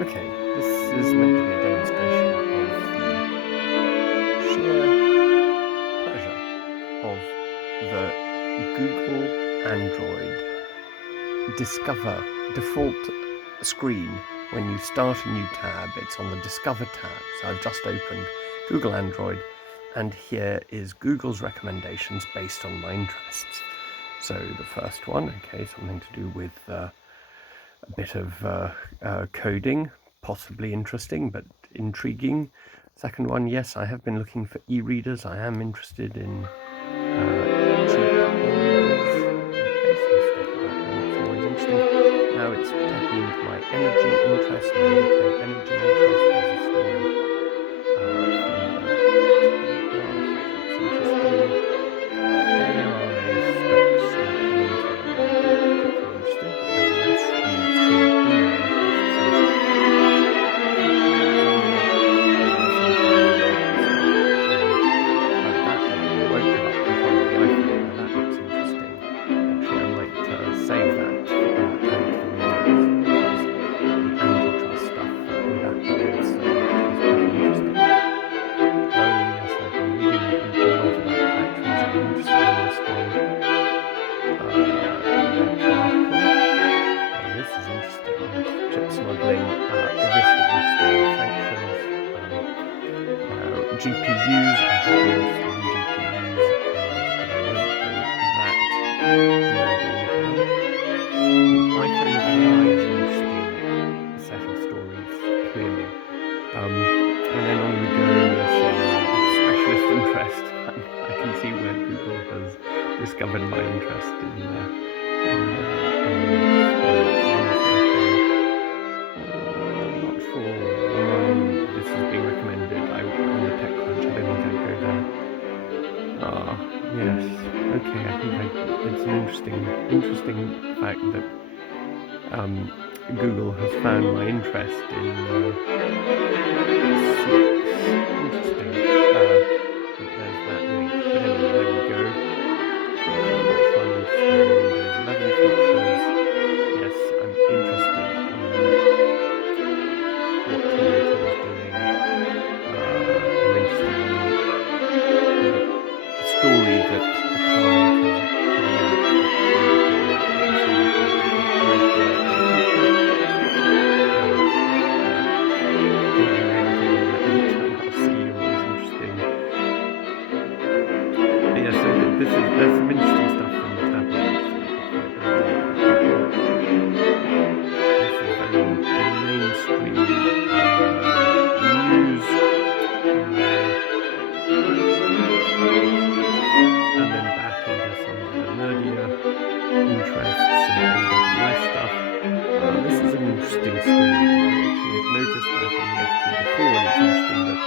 Okay, this is meant to be a demonstration of the sheer pleasure of the Google Android Discover default screen. When you start a new tab, it's on the Discover tab. So I've just opened Google Android, and here is Google's recommendations based on my interests. So the first one, okay, something to do with a bit of coding, possibly interesting but intriguing. Second one, yes, I have been looking for e-readers. I am interested in GPU readers. Okay, some stuff about that. That's always interesting. Now it's tapping into my energy interest, my UK energy interest. There's a story from the Telegraph, which looks interesting. AI stocks in Palantir are not particularly interesting, but nevertheless, I mean, it's clearly in my interests. So, that won't give up control of the iPhone. Now that looks interesting. Actually, I might save that and to the windows, because the antitrust stuff with Apple is pretty interesting. Oh yes, I've been reading a lot about batteries. I'm interested in this one. This is interesting. Yes, chip smuggling, obviously interesting. Sanctions, GPUs. I'm very interested in GPUs, and I won't go that nerdy into them. The iPhone of AI is an interesting set of stories, clearly. And then on we go. Yes, specialist interest. I can see where Google has discovered my interest in I'm not sure why this is being recommended. On the TechCrunch, I don't think I'd go there. Yes. Okay, I think it's an interesting fact that Google has found my interest in interesting. There's that link. But anyway, there we go. What's one interesting Windows 11 features? Yes, I'm interested in what Toyota is doing. I'm interested in the story that the car makers are putting out. There's some interesting stuff from the tablet. This is very mainstream news, and then back into some of the nerdier interests, some AWS stuff. This is an interesting story. I actually noticed that on the FT before, and it's interesting that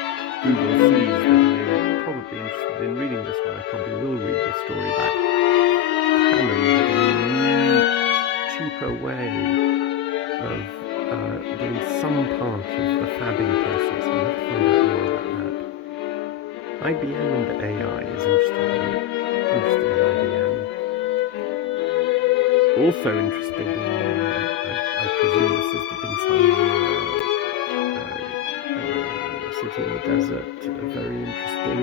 Google sees that I'm probably interested in reading this one. I probably will read this story about Canon having a new, cheaper way of doing some part of the fabbing process. I'll have to find out more about that. IBM and AI is interesting in IBM. Also interesting, I presume this has been some city in the desert, very interesting.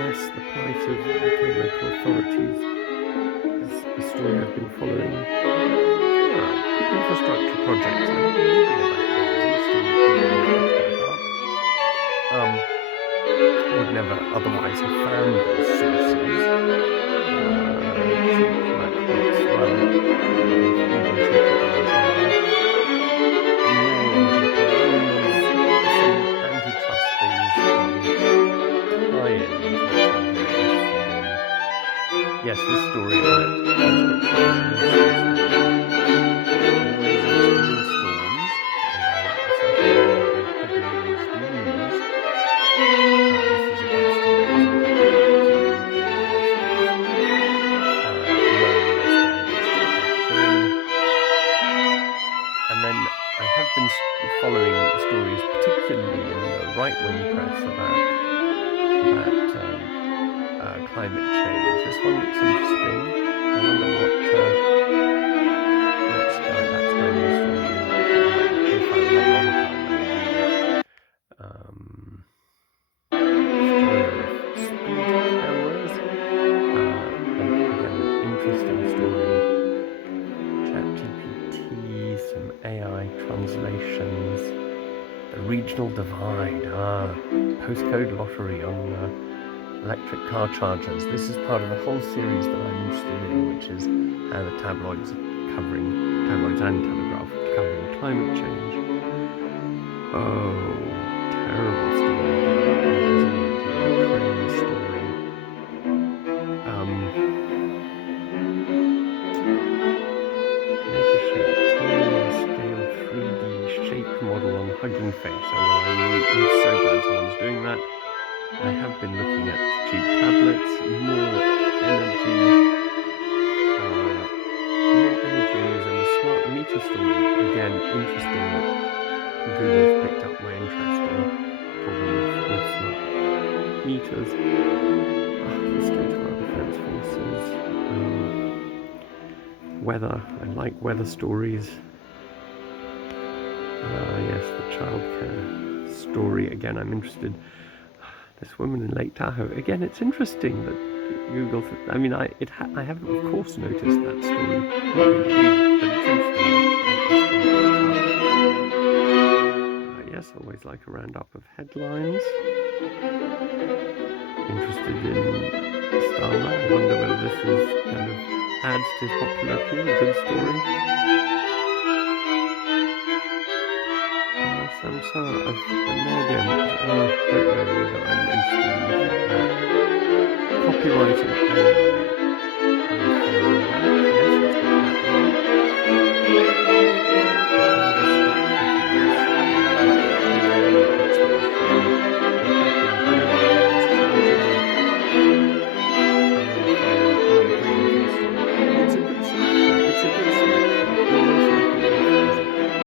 Yes, the plight of UK local authorities is a story I've been following. Infrastructure projects, I don't know anything about those. I would never otherwise have found those sources. Cheap MacBooks, well, even cheaper than some antitrust things tie-ins, which I'm very interested in. Yes, this story about following stories, particularly in the right-wing press, about climate change. This one looks interesting. I wonder that's going to be useful. ChatGPT, some AI translations, the regional divide, postcode lottery on electric car chargers. This is part of a whole series that I'm interested in, which is how the tabloids and Telegraph are covering climate change. Oh, terrible story. The Ukraine story. Make a shape, tiny scale 3D shape model on Hugging Face. Oh well, I'm so glad someone's doing that. I have been looking at cheap tablets, more energy news, and the smart meter story. Again, interesting that Google's picked up my interest in problem with smart meters. The state of our defense forces. Weather. I like weather stories. Yes, the childcare story. Again, I'm interested. This woman in Lake Tahoe. Again, it's interesting that Google. I mean, I haven't, of course, noticed that story. But it's interesting. Yes, always like a roundup of headlines. Interested in Starmer. I wonder whether this is kind of adds to his popular appeal. A good story. Samsara, again, don't know whether I'm interested in looking at that. Copyright and